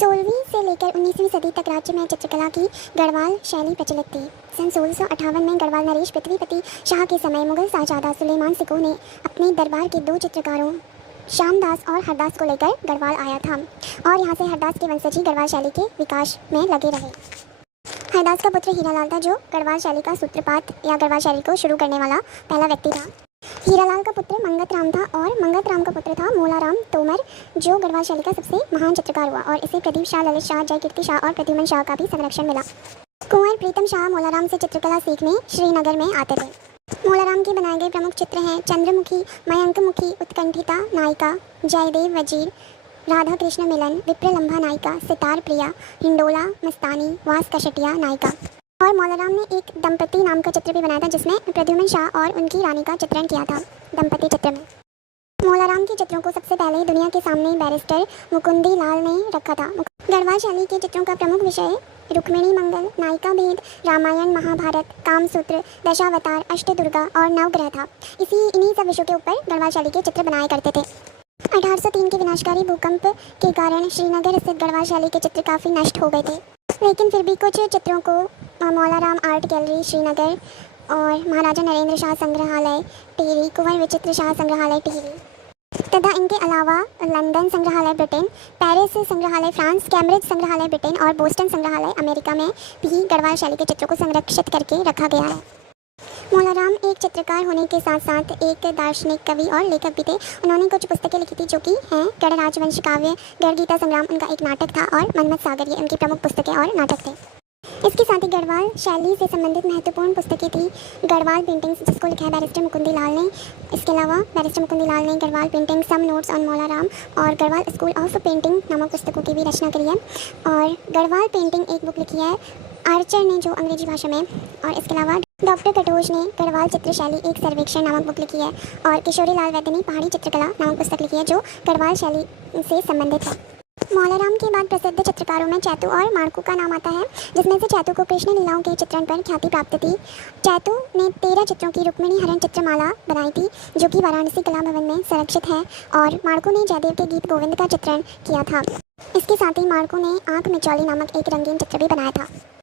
16वीं से लेकर 19वीं सदी तक राज्य में चित्रकला की गढ़वाल शैली प्रचलित थी। सन 1658 में गढ़वाल नरेश पृथ्वीपति शाह के समय मुगल शाहजादा सुलेमान सिको ने अपने दरबार के दो चित्रकारों श्यामदास और हरदास को लेकर गढ़वाल आया था और यहाँ से हरदास के वंशज ही गढ़वाल शैली के विकास में लगे रहे। हरदास का पुत्र हीरालाल था जो गढ़वाल शैली का सूत्रपात या गढ़वाल शैली को शुरू करने वाला पहला व्यक्ति था। हीरालाल का पुत्र मंगत राम था और मंगत राम का पुत्र था मोलाराम तोमर जो गढ़वाल शैली का सबसे महान चित्रकार हुआ और इसे प्रदीप शाह, ललित शाह, जयकीर्ति शाह और प्रद्युमन शाह का भी संरक्षण मिला। कुंवर प्रीतम शाह मोलाराम से चित्रकला सीखने श्रीनगर में आते थे। मोलाराम के बनाए गए प्रमुख चित्र हैं चंद्रमुखी, मयंकमुखी, उत्कंठिता नायिका, जयदेव वजीर, राधा कृष्ण मिलन, विप्रलंभा नायिका, सितार प्रिया, हिंडोला मस्तानी, वास कशटिया नायिका। और मोलाराम ने एक दंपति नाम का चित्र भी बनाया था जिसमें प्रद्युमन शाह और उनकी रानी का चित्रण किया था। दंपति चित्र में मोलाराम के चित्रों को सबसे पहले दुनिया के सामने बैरिस्टर मुकुंदी लाल ने रखा था। गढ़वाल शैली के चित्रों का प्रमुख विषय रुक्मिणी मंगल, नायिका भेद, रामायण, महाभारत, कामसूत्र, दशावतार, अष्टदुर्गा और नवग्रह था। इन्हीं सब विषयों के ऊपर गढ़वाल शैली के चित्र बनाए करते थे। 1803 के विनाशकारी भूकंप के कारण श्रीनगर स्थित गढ़वाल शैली के चित्र काफ़ी नष्ट हो गए थे, लेकिन फिर भी कुछ चित्रों को मौलाराम आर्ट गैलरी श्रीनगर और महाराजा नरेंद्र शाह संग्रहालय टिहरी, कुंवर विचित्र शाह संग्रहालय टिहरी तथा इनके अलावा लंदन संग्रहालय ब्रिटेन, पेरिस संग्रहालय फ्रांस, कैम्ब्रिज संग्रहालय ब्रिटेन और बोस्टन संग्रहालय अमेरिका में भी गढ़वाल शैली के चित्रों को संरक्षित करके रखा गया है। मोलाराम एक चित्रकार होने के साथ साथ एक दार्शनिक, कवि और लेखक भी थे। उन्होंने कुछ पुस्तकें लिखी थी जो कि हैं गढ़ राजवंश काव्य, गढ़ गीता संग्राम उनका एक नाटक था और मनमत सागर ये उनकी प्रमुख पुस्तकें और नाटक थे। इसके साथ ही गढ़वाल शैली से संबंधित महत्वपूर्ण पुस्तकें थी गढ़वाल पेंटिंग्स जिसको लिखा है बैरिस्टर मुकुंदी लाल ने। इसके अलावा बैरिस्टर मुकुंदी लाल ने Garhwal painting, some notes on Molaram और गढ़वाल स्कूल ऑफ पेंटिंग नामक पुस्तकों की भी रचना करी है। और गढ़वाल पेंटिंग एक बुक लिखी है आर्चर ने जो अंग्रेजी भाषा में। और इसके अलावा डॉक्टर कटोच ने गढ़वाल चित्र शैली एक सर्वेक्षण नामक बुक लिखी है और किशोरी लाल वैद्य ने पहाड़ी चित्रकला नामक पुस्तक लिखी है जो गढ़वाल शैली से संबंधित है। मोलाराम के बाद प्रसिद्ध चित्रकारों में चैतू और मार्कू का नाम आता है, जिसमें से चैतू को कृष्ण लीलाओं के चित्रण पर ख्याति प्राप्त थी। चैतू ने 13 चित्रों की रुक्मिणी हरण चित्रमाला बनाई थी जो कि वाराणसी कला भवन में संरक्षित है और मार्कू ने जयदेव के गीत गोविंद का चित्रण किया था। इसके साथ ही मार्कू ने आंख मिचौली नामक एक रंगीन चित्र भी बनाया था।